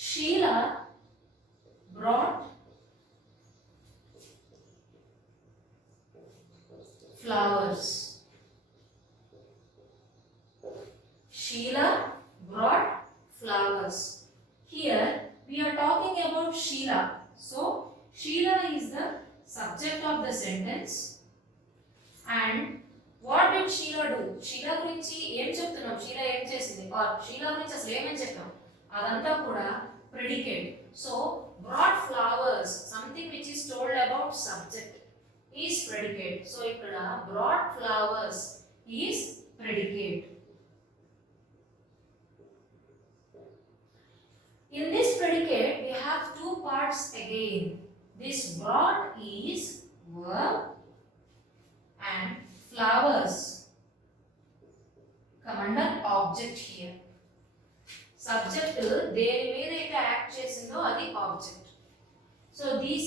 Sheila brought flowers. Sheila brought flowers. Here we are talking about Sheila. So Sheila is the subject of the sentence. And what did Sheila do? Sheila గురించి ఏం చెప్తున్నాం? Sheila ఏం చేసింది? or Sheila గురించి అసలు ఏమని చెప్పాం? అదంతా కూడా predicate. So brought flowers, something which is told about subject is predicate. So ఇక్కడ brought flowers is predicate. In this predicate we have two parts again. This brought is verb and flowers come under object here. Subject దేని మీద అయితే యాక్ట్ చేసిందో అది object. So this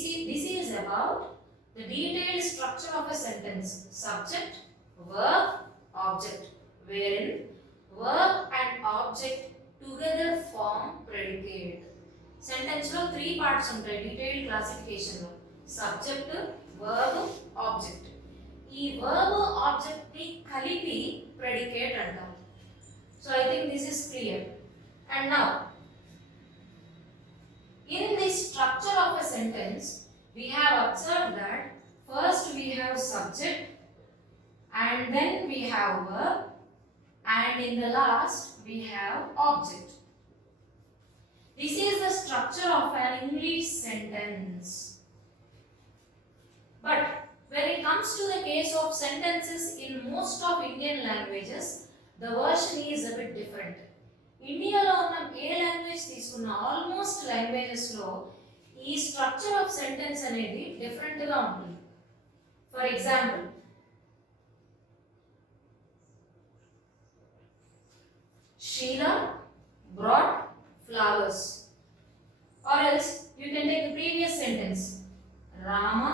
is about the detailed structure of a sentence. Subject, verb, object, wherein verb and object together form predicate. Sentence లో 3 parts ఉంటాయి detailed classification లో. Subject, verb, object. ఈ verb object ని కలిపి predicate అంటాం. So I think this is clear. And now in this structure of a sentence we have observed that first we have subject and then we have verb and in the last we have object. This is the structure of an English sentence. But when it comes to the case of sentences in most of Indian languages, the version is a bit different. ఇండియాలో ఉన్న ఏ లాంగ్వేజ్ తీసుకున్న ఆల్మోస్ట్ లాంగ్వేజెస్లో ఈ structure of sentence అనేది డిఫరెంట్గా ఉంటుంది. For example Sheila brought flowers. Or else you can take the previous sentence. Rama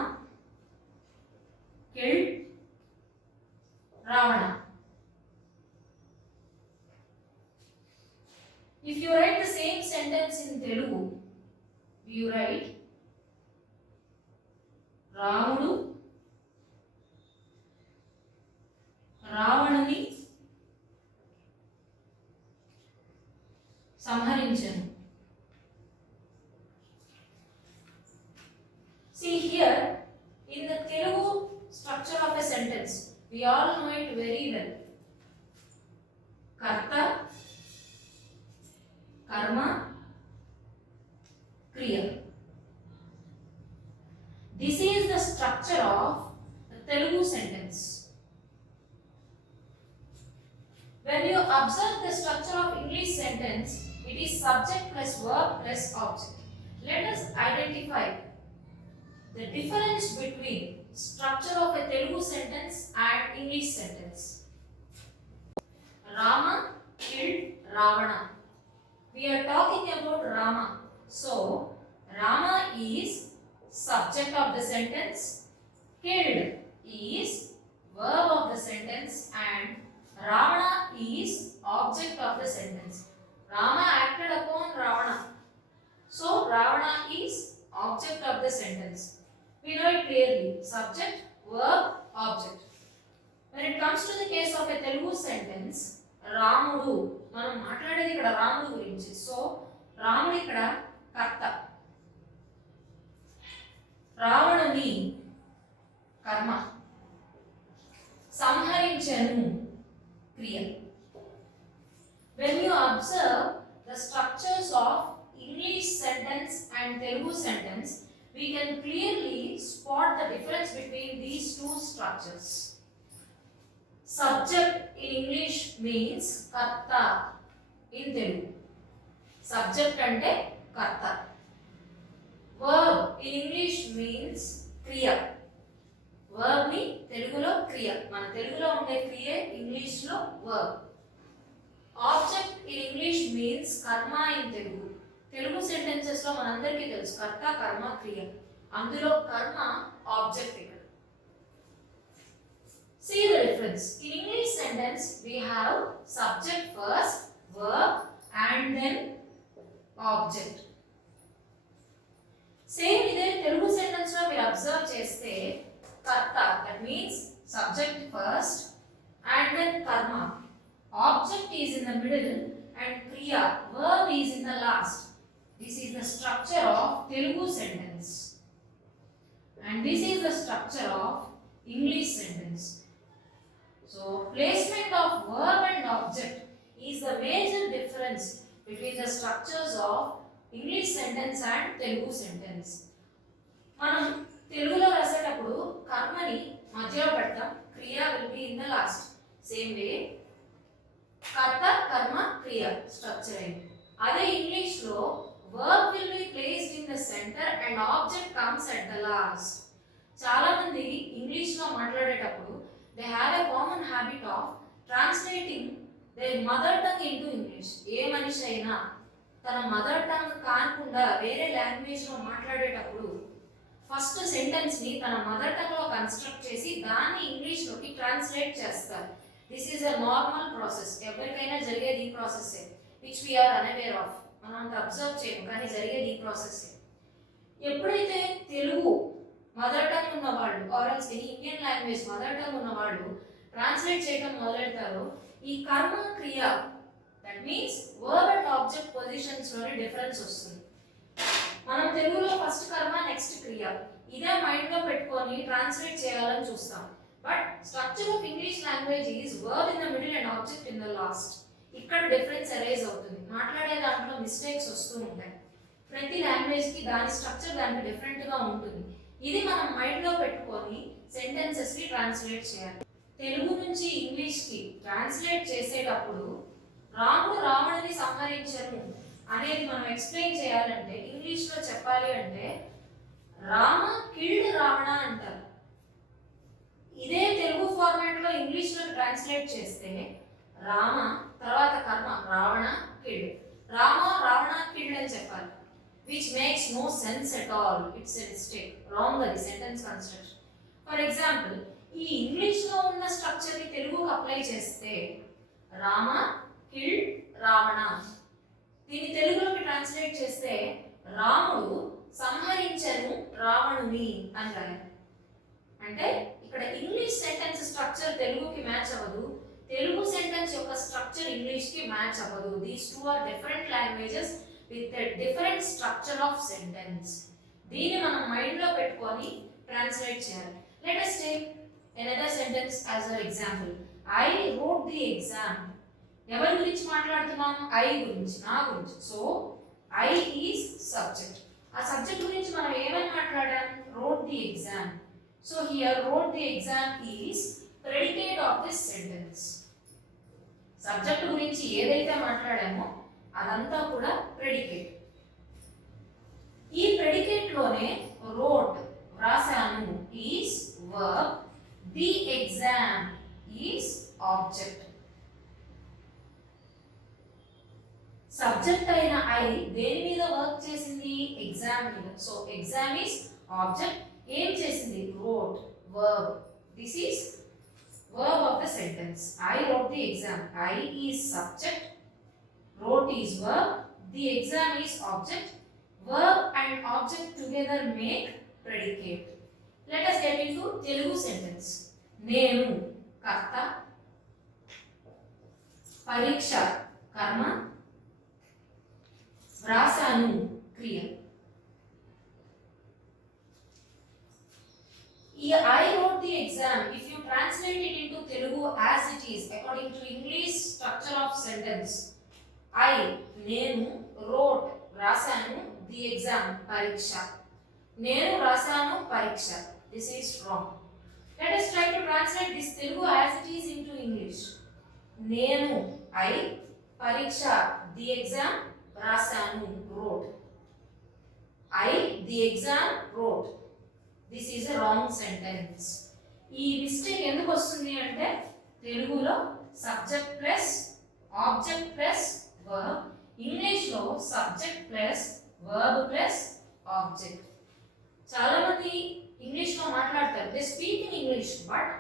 killed Ravana. If you write the same sentence in Telugu, you write Ramudu Ravanani సంహరించను. See here in the Telugu structure of a sentence we all know it very well. Karta, karma, kriya. This is the structure of the Telugu sentence. When you observe the structure of English sentence, it is subject plus verb plus object. Let us identify the difference between structure of a Telugu sentence and English sentence. Rama killed Ravana. We are talking about Rama. So, Rama is subject of the sentence, killed is verb of the sentence and Ravana is object of the sentence. Rama acted upon Ravana. So, Ravana is object of the sentence. We know it clearly. Subject, verb, object. When it comes to the case of a Telugu sentence, Ramudu, మనం మాట్లాడేది ఇక్కడ రాముడు గురించి. సో రాముడు ఇక్కడ కర్త, రావణుని కర్మ, సంహరించను క్రియ. When you observe the structures of English sentence and Telugu sentence, we can clearly spot the difference between these two structures. Subject in English means karta in Telugu. Subject ante karta. Verb in English means kriya. Verb ni Telugulo kriya. Mana Telugulo unde kriya, English lo verb. Object in English means karma in Telugu. Telugu sentences lo manandariki telusu karta, karma, kriya. Andulo karma object ikkada. See the difference. In English sentence we have subject first, verb and then object. Same ఇదే తెలుగు సెంటెన్స్ లో మీరు అబ్జర్వ్ చేస్తే కర్త, that means subject first and then karma, object is in the middle and kriya, verb is in the last. This is the structure of Telugu sentence and this is the structure of English sentence. So placement of verb and object is the major difference between the structures of English sentence and Telugu sentence. మనం తెలుగులో రాసేటప్పుడు కర్మని మధ్యలో పెడతాం, క్రియ will be in the last. Same way కర్త కర్మ క్రియ స్ట్రక్చర్ అయింది. అదే ఇంగ్లీష్ లో verb will be placed in the center and object comes at the last. చాలా మంది ఇంగ్లీష్ లో మాట్లాడేటప్పుడు they have a common habit of translating their mother tongue into English. ఏ మనిషి అయినా తన మదర్ టంగ్ కాకుండా వేరే లాంగ్వేజ్ లో మాట్లాడేటప్పుడు ఫస్ట్ సెంటెన్స్ ని తన మదర్ టంగ్ లో కన్స్ట్రక్ట్ చేసి దాన్ని ఇంగ్లీష్ లోకి ట్రాన్స్లేట్ చేస్తారు. This is a normal process, ఎవరికైనా జరిగేది ఈ process, which we are unaware of, మనం అంత అబ్జర్వ్ చేయము కానీ జరిగేది ఈ ప్రాసెస్. ఎప్పుడైతే తెలుగు మదర్ టంగ్ ఉన్న వాళ్ళు ఆర్ఎల్స్ ఇండియన్ లాంగ్వేజ్ మదర్ టంగ్ ఉన్న వాళ్ళు ట్రాన్స్లేట్ చేయడం మొదలెడతారో ఈ కర్మ క్రియ, that means verb and object positions లోనే డిఫరెన్స్ వస్తుంది. మనం తెలుగులో ఫస్ట్ కర్మ నెక్స్ట్ క్రియ ఇదే మైండ్ లో పెట్టుకొని ట్రాన్స్లేట్ చేయాలని చూస్తాం. But structure of English language is verb in the middle and object in the last. ఇక్కడ డిఫరెన్స్ అరైజ్ అవుతుంది, మాట్లాడే దాంట్లో మిస్టేక్స్ వస్తూ ఉంటాయి. ప్రతి లాంగ్వేజ్ కి దాని స్ట్రక్చర్ దానికి డిఫరెంట్ గా ఉంటుంది. ఇది మనం మైండ్ లో పెట్టుకొని సెంటెన్సెస్ కి ట్రాన్స్లేట్ చేయాలి. తెలుగు నుంచి ఇంగ్లీష్ కి ట్రాన్స్లేట్ చేసేటప్పుడు రాముడు రావణుని సంహరించను అనేది మనం ఎక్స్ప్లెయిన్ చేయాలంటే ఇంగ్లీష్ లో చెప్పాలి అంటే రామ కిల్డ్ రావణ అంటారు. ఇదే తెలుగు ఫార్మాట్ లో ఇంగ్లీష్ లో ట్రాన్స్లేట్ చేస్తే రామ తర్వాత కర్మ రావణ కిల్డ్, రామ రావణ కిల్డ్ అని చెప్పాలి, which makes no sense at all. It's a mistake, wrong అది సెంటెన్స్ కన్స్ట్రక్షన్. ఫర్ ఎగ్జాంపుల్ ఈ ఇంగ్లీష్ లో ఉన్న స్ట్రక్చర్ ని తెలుగుకి అప్లై చేస్తే రామ కిల్డ్ రావణ, దీన్ని తెలుగులోకి ట్రాన్స్లేట్ చేస్తే రాముడు సంహరించను రావణుని అని రాయాలి. అంటే ఇక్కడ ఇంగ్లీష్ సెంటెన్స్ స్ట్రక్చర్ తెలుగుకి మ్యాచ్ అవ్వదు, తెలుగు సెంటెన్స్ యొక్క స్ట్రక్చర్ ఇంగ్లీష్ కి మ్యాచ్ అవ్వదు. These two are different languages with a different structure of sentence. దీన్ని మనం మైండ్ లో పెట్టుకొని ట్రాన్స్లేట్ చేయాలి. Let us take another sentence as an example. I wrote the exam. ఎవరి గురించి మాట్లాడుతున్నాం? ఐ గురించి, నా గురించి. So I is subject. ఆ సబ్జెక్ట్ గురించి మనం ఏమని మాట్లాడాం? wrote the exam. So here wrote the exam is predicate of this sentence. Subject గురించి ఏదైతే మాట్లాడామో అదంతా కూడా ప్రెడికేట్. ఈ ప్రెడికేట్ లోనే wrote వ్రాసాను is verb, the exam is object. Subject అయిన ఐ దేని మీద వర్క్ చేసింది? ఎగ్జామ్ మీద. So exam is object. ఏం చేసింది? wrote, verb. This is verb of the sentence. I wrote the exam. I is subject, wrote is verb, the exam is object. Verb and object together make predicate. Let us get into Telugu sentence. నేను కర్త, పరీక్ష కర్మ, వ్రాసాను క్రియ. I wrote the exam. If you translate it into Telugu as it is according to English structure of sentence, I నేను wrote వ్రాసాను the exam పరీక్ష, నేను వ్రాసాను పరీక్ష. This is wrong. Let us try to translate this Telugu as it is into English. నేను I, పరీక్ష the exam, వ్రాసాను wrote. I the exam wrote. This is a wrong sentence. ఈ మిస్టేక్ ఎందుకు వస్తుంది అంటే తెలుగులో subject plus object plus verb, ఇంగ్లీష్లో subject plus verb plus object. చాలా మంది ఇంగ్లీష్లో మాట్లాడతారు, they speak in English but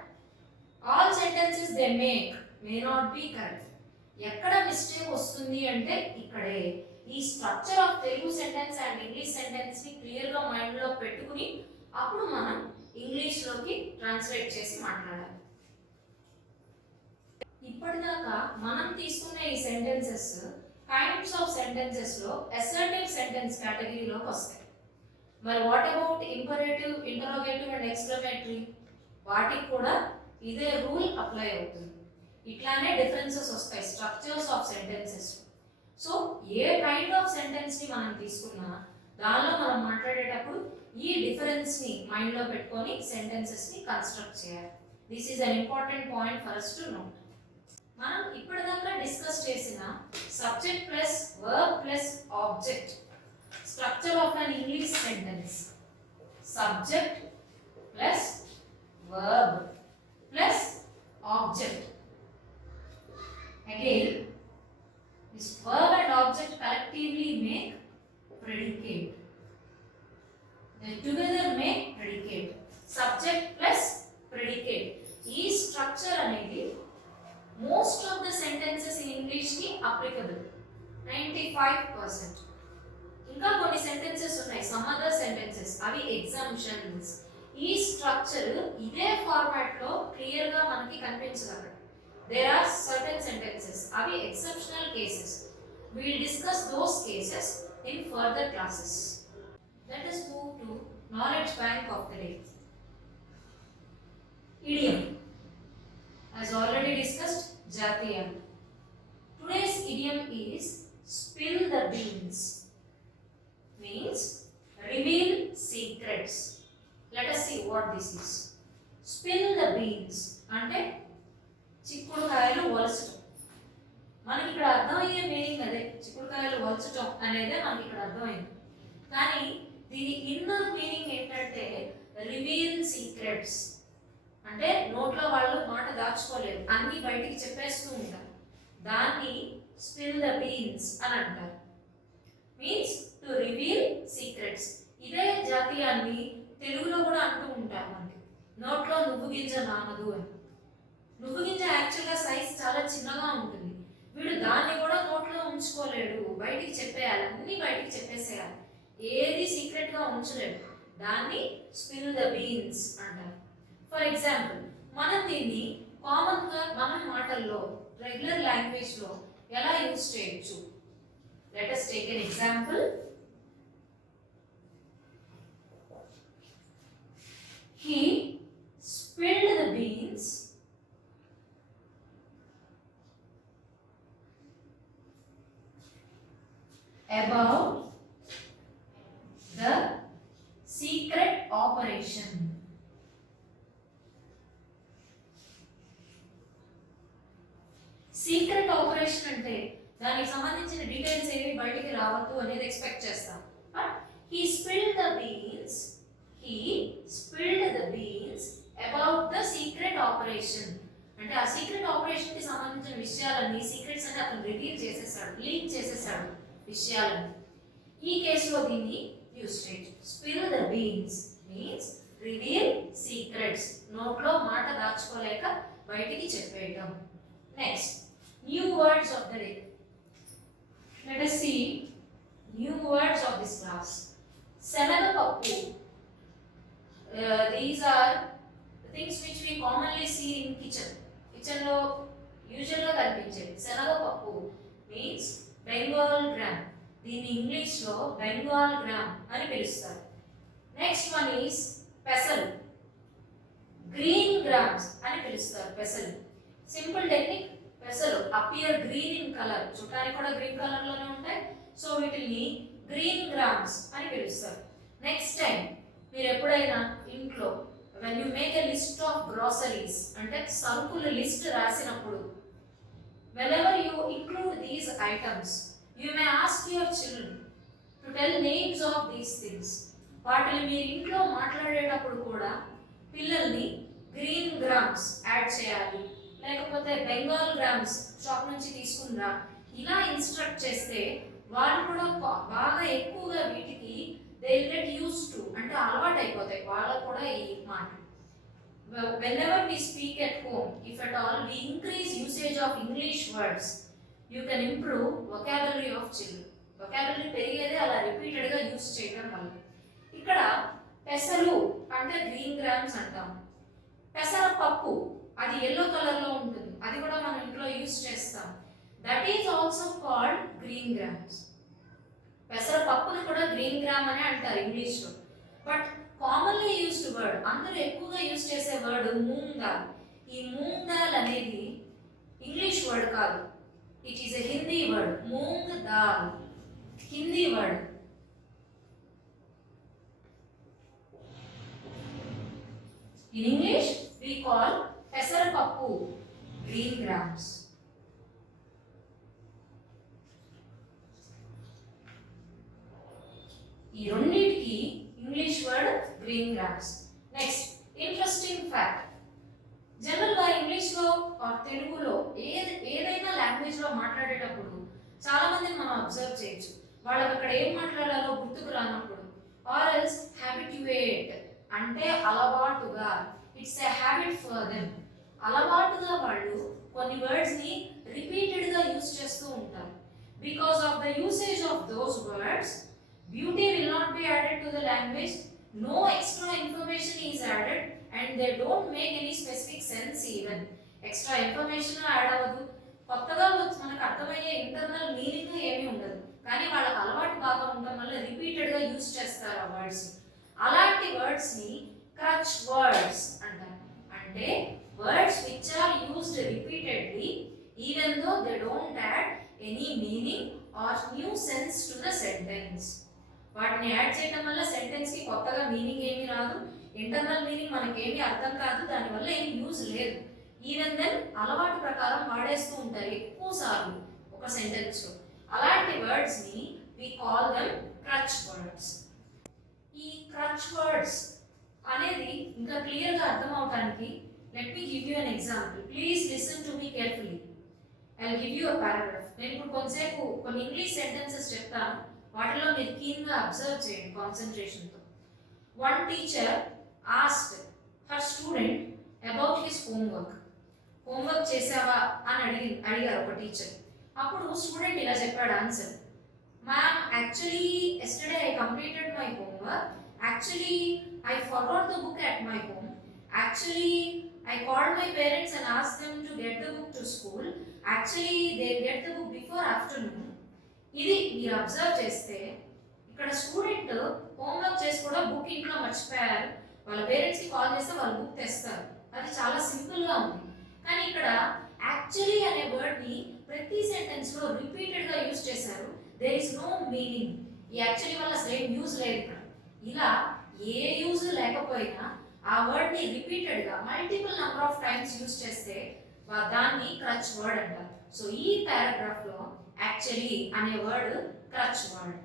all sentences they make may not be correct. ఎక్కడ మిస్టేక్ వస్తుంది అంటే ఇక్కడే. ఈ structure of Telugu sentence and English sentence ని క్లియర్ గా మైండ్ లో పెట్టుకుని అప్పుడు మనం ఇంగ్లీష్ లోకి ట్రాన్స్లేట్ చేసి మాట్లాడాలి. ఇప్పటిదాకా మనం తీసుకున్న ఈ సెంటెన్సెస్ కైండ్స్ ఆఫ్ సెంటెన్సెస్ లో అసర్టివ్ సెంటెన్స్ కేటగిరీలోకి వస్తాయి. మరి what about imperative, interrogative and exclamatory? వాటికి కూడా ఇదే రూల్ అప్లై అవుతుంది. ఇట్లానే డిఫరెన్సెస్ వస్తాయి structures of sentences. So A kind of sentence ని మనం తీసుకున్నా దానిలో మనం మాట్లాడేటప్పుడు ఈ డిఫరెన్స్ ని మైండ్ లో పెట్టుకొని సెంటెన్సెస్ ని కన్స్ట్రక్ట్ చేయాలి. This is an important point for us to note. మనం ఇప్పటిదాకా డిస్కస్ చేసిన subject plus verb plus object structure of an English sentence. Subject plus verb plus object. Again, this verb and object collectively make predicate. They together make predicate. Subject plus predicate. ఈ స్ట్రక్చర్ అనేది most of the sentences in English కి applicable. 95%. ఇంకా కొన్ని సెంటెన్సెస్ ఉన్నాయి, some other sentences, అవి ఎగ్జామ్షన్స్. ఈ స్ట్రక్చర్ ఇదే ఫార్మాట్ లో క్లియర్ గా మనకి కనిపించగలదు. There are certain sentences, అవి exceptional cases. We will discuss those cases in further classes. Let us move to knowledge bank of the day. Idiom. As already discussed, Jatiyam. Today's idiom is spill the beans. Means reveal secrets. Let us see what this is. Spill the beans అంటే చిక్కుడుకాయలు వలచటం. మనకి ఇక్కడ అర్థమయ్యే మీనింగ్ అదే, చిక్కుడుకాయలు వలచటం అనేదే మనకి ఇక్కడ అర్థమైంది. కానీ దీని ఇన్నర్ మీనింగ్ ఏంటంటే రివీల్ సీక్రెట్స్. అంటే నోట్లో వాళ్ళు మాట దాచుకోలేరు, అన్ని బయటికి చెప్పేస్తూ ఉంటారు. దాన్ని స్పిల్ ద బీన్స్ అని అంటారు. Means to reveal secrets. ఇదే జాతీయాన్ని తెలుగులో కూడా అంటూ ఉంటారు మనకి, నోట్లో నువ్వు గింజ నానదు అని. నువ్వు గింజ యాక్చువల్గా సైజ్ చాలా చిన్నగా ఉంటుంది. వీడు దాన్ని కూడా నోట్లో ఉంచుకోలేడు, బయటికి చెప్పేయాలి, అన్ని బయటికి చెప్పేసేయాలి, ఏది సీక్రెట్ గా ఉంచలేడు. దాన్ని స్పిల్ ద బీన్స్ అంటారు. ఫర్ ఎగ్జాంపుల్, మనం దీన్ని కామన్ గా మన మాటల్లో రెగ్యులర్ లాంగ్వేజ్ లో ఎలా యూజ్ చేయొచ్చు? Let us take an example. He spilled the beans about the secret operation. Secret operation అంటే దానికి సంబంధించిన డీటెయిల్స్ ఏవి బయటికి రావద్దు అనేది ఎక్స్పెక్ట్ చేస్తాం. But he spilled the beans about the secret operation. అంటే ఆ సీక్రెట్ ఆపరేషన్ కి సంబంధించిన విషయాలన్నీ, సీక్రెట్స్ అని అతను రివీల్ చేసేసాడు, లీక్ చేసేసాడు విషయాలను. ఈ కేసులో దీన్ని యూజ్ చేయొచ్చు. Spill the beans means reveal secrets, నోట్లో మాట దాచుకోలేక బయటికి చెప్పేయటం. Next, new words of the day. Let us see new words of this class. శనగపప్పు. These are things which we commonly see in kitchen. Kitchen లో యూజువల్ గా కనిపించేది. శనగపప్పు మీన్స్ బెంగాల్ గ్రామ్. దీన్ని ఇంగ్లీష్ లో బెంగాల్ గ్రామ్ అని పిలుస్తారు. నెక్స్ట్ వన్ ఈస్ పెసలు. గ్రీన్ గ్రామ్స్ అని పిలుస్తారు పెసలు. సింపుల్ టెక్నిక్, పెసలు అపియర్ గ్రీన్ ఇన్ కలర్, చూడటానికి కూడా గ్రీన్ కలర్ లోనే ఉంటాయి. సో వీటిని గ్రీన్ గ్రామ్స్ అని పిలుస్తారు. నెక్స్ట్ టైం మీరు ఎప్పుడైనా ఇంట్లో when you make a list of groceries అంటే సరుకుల లిస్ట్ రాసినప్పుడు whenever you include these items you may ask your children to tell names of these things. వాటిని మీరు ఇంట్లో మాట్లాడేటప్పుడు కూడా పిల్లల్ని గ్రీన్ గ్రామ్స్ యాడ్ చేయాలి, లేకపోతే బెంగాల్ గ్రామ్స్ షాప్ నుంచి తీసుకుందా, ఇలా ఇన్స్ట్రక్ట్ చేస్తే వాళ్ళు కూడా బాగా ఎక్కువగా వీటికి they will get used to, అంటే అలవాటు అయిపోతాయి వాళ్ళకు కూడా ఈ మాట. Whenever we speak at home, if at all we increase usage of English words, you can improve vocabulary of children. Vocabulary పెరిగేదే అలా రిపీటెడ్ గా యూస్ చేయడం వల్ల. ఇక్కడ పెసలు అంటే గ్రీన్ గ్రామ్స్ అంటాం. పెసర పప్పు అది ఎల్లో కలర్ లో ఉంటుంది, అది కూడా మనం ఇంట్లో యూస్ చేస్తాం. That is also called green grams. పెసర పప్పుని కూడా గ్రీన్ గ్రామ్ అని అంటారు ఇంగ్లీష్ లో. బట్ కామన్లీ యూస్డ్ వర్డ్, అందరూ ఎక్కువగా యూస్ చేసే వర్డ్ మూంగ్ దాల్. ఈ మూంగ్ దాల్ అనేది ఇంగ్లీష్ వర్డ్ కాదు, ఇట్ ఈస్ ఎ హిందీ వర్డ్. మూంగ్ దాల్ Hindi word. In English we call pesarapappu green grams. ఈ రెండింటికి English word green grams. Next interesting fact, general గా ఇంగ్లీష్ లో ఆర్ తెలుగులో ఏదైనా లాంగ్వేజ్ లో మాట్లాడేటప్పుడు చాలా మందిని మనం అబ్జర్వ్ చేయొచ్చు, వాళ్ళకి అక్కడ ఏం మాట్లాడాలో గుర్తుకు రానప్పుడు ఆర్ ఎల్స్ హ్యాబిట్యుయేట్ అంటే అలవాటుగా, it's a habit for them. అలవాటుగా వాళ్ళు కొన్ని వర్డ్స్ ని రిపీటెడ్ గా యూస్ చేస్తూ ఉంటారు. Because of the usage of those words, beauty will not be added to the language, no extra information is added, and they don't make any specific sense even. Extra information add అవ్వదు, కొత్తగా మనకు అర్థమయ్యే internal meaning ఏమీ ఉండదు, కానీ వాళ్ళకి అలవాటు బాగా ఉండడం వల్ల రిపీటెడ్ గా యూస్ చేస్తారు ఆ వర్డ్స్. అలాంటి వర్డ్స్ ని క్రచ్ వర్డ్స్ అంటారు. అంటే words which are used repeatedly even though they don't add any meaning or new sense to the sentence. వాటిని యాడ్ చేయడం వల్ల సెంటెన్స్ కి కొత్తగా మీనింగ్ ఏమీ రాదు, ఇంటర్నల్ మీనింగ్ మనకేమీ అర్థం కాదు, దానివల్ల ఏమీ యూజ్ లేదు. ఈవెన్ దెన్ అలవాటు ప్రకారం వాడేస్తూ ఉంటారు ఎక్కువ సార్లు ఒక సెంటెన్స్ లో. అలాంటి వర్డ్స్ ని we call them creche words. ఈ క్రచ్ వర్డ్స్ అనేది ఇంకా క్లియర్ గా అర్థం అవడానికి let me give you an example. Please listen to me carefully. I will give you అ పారాగ్రాఫ్. నేను ఇప్పుడు కొంతసేపు కొన్ని ఇంగ్లీష్ సెంటెన్సెస్ చెప్తాను, వాటిలో మీరు keen గా అబ్జర్వ్ చేయండి కాన్సంట్రేషన్ తో. One teacher asked her student about his homework. Homework చేసావా అని అడిగారు ఒక టీచర్. అప్పుడు స్టూడెంట్ ఇలా చెప్పాడు answer, ma'am actually yesterday I completed my homework, actually I forgot the book at my home, actually I called my parents and asked them to get the book to school, actually they'll get the book before afternoon. ఇది మీరు అబ్జర్వ్ చేస్తే ఇక్కడ student homework చేసి కూడా బుక్ ఇంట్లో మర్చిపోయారు, వాళ్ళ పేరెంట్స్ కి కాల్ చేస్తే వాళ్ళు బుక్ తెస్తారు, అది చాలా సింపుల్ గా ఉంది. కానీ ఇక్కడ యాక్చువల్లీ అనే వర్డ్ ని ప్రతి సెంటెన్స్ లో రిపీటెడ్ గా యూజ్ చేశారు. There is no meaning. ఈ యాక్చువల్లీ వల్ల అసలు ఏం యూజ్ లేదు ఇక్కడ. ఇలా ఏ యూజ్ లేకపోయినా ఆ వర్డ్ ని రిపీటెడ్ గా multiple number of times use చేస్తే దాన్ని క్రచ్ వర్డ్ అంటారు. సో ఈ పారాగ్రాఫ్ లో యాక్చువల్లీ అనే word creche word.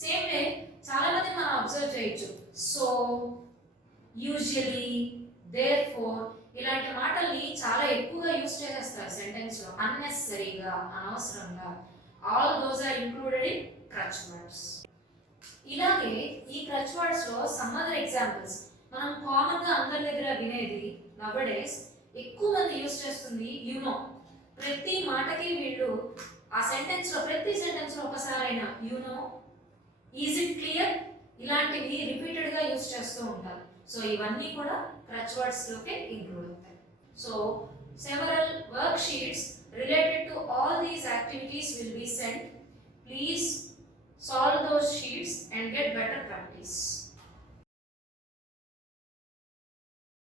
Same way చాలా మంది మనం అబ్జర్వ్ చేయొచ్చు, సో, యూజువల్లీ, దేర్ ఫోర్ ఇలాంటి మాటల్ని చాలా ఎక్కువగా యూజ్ చేసేస్తారు సెంటెన్స్ లో అన్నెసరీగా, అనవసరంగా. All those are included in crutch words. ఇలాగే ఈ క్రచ్ వర్డ్స్ లో సమ్ అదర్ ఎగ్జాంపుల్స్ మనం కామన్ గా అందరి దగ్గర వినేది నవడేస్ ఎక్కువ మంది యూజ్ చేస్తుంది యునో. ప్రతి మాటకి వీళ్ళు ఆ సెంటెన్స్ లో ప్రతి సెంటెన్స్ లో ఒకసారైనా యునో, ఈజ్ ఇట్ క్లియర్ ఇలాంటివి రిపీటెడ్ గా యూజ్ చేస్తూ ఉంటారు. సో ఇవన్నీ కూడా క్రచ్ వర్డ్స్ లోకే ఇంక్లూడ్ అవుతాయి. So several work sheets related to all these activities will be sent. Please solve those sheets and get better practice.